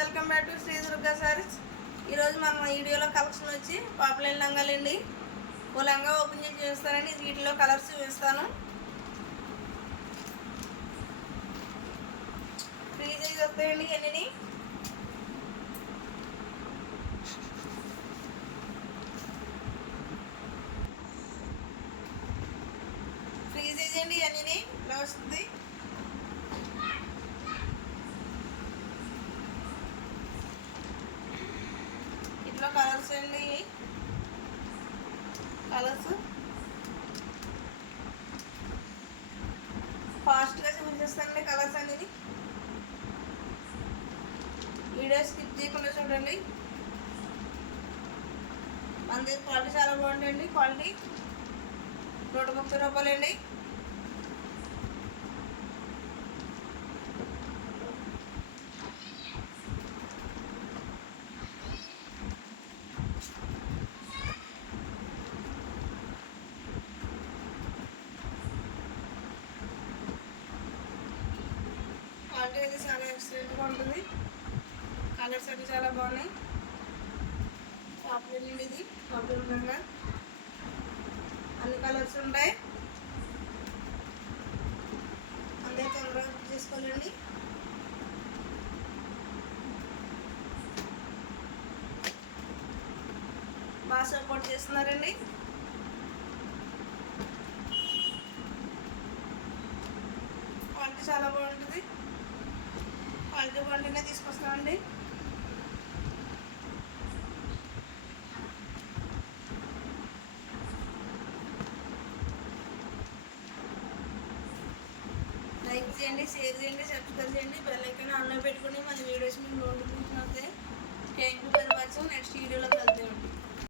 Welcome back to Sri Durga Sarees. ఈరోజు మన వీడియోలో కలెక్షన్ వచ్చి పాపులర్ లంగాలండి. ఓ లంగా ఓపెన్ చేసి చూస్తానండి. వీటిలో కలర్స్ చూపిస్తాను. ఫ్రీ సైజ్ వస్తాయండి అన్నీ. ఫ్రీ సైజ్ అండి అన్నీ. ఇలా వస్తుంది. ఇట్లా కలర్స్ అండి. కలర్స్ ఫాస్ట్గా చూపించేస్తానండి. కలర్స్ అనేది వీడియో స్కిప్ చేయకుండా చూడండి. మన దగ్గర క్వాలిటీ చాలా బాగుంటుంది. క్వాలిటీ 130 రూపాయలండి. క్వాలిటీ అయితే చాలా ఎక్సలెంట్గా ఉంటుంది. కలర్స్ అయితే చాలా బాగున్నాయి. పాపులర్ ఇది పాపులర్ ఉండగా అన్ని కలర్స్ ఉంటాయి. అందరూ తొందరగా బుక్ చేసుకోవాలండి. బాగా సపోర్ట్ చేస్తున్నారండి. క్వాలిటీ చాలా బాగుంటుంది. క్వాలిటీ బాగుంటేనే తీసుకొస్తామండి. లైక్ చేయండి, షేర్ చేయండి, సబ్స్క్రైబ్ చేయండి. బెల్ ఐకాన్ ఆన్లో పెట్టుకుని మన వీడియోస్ మీకు నోటిఫికేషన్ అవుతాయి.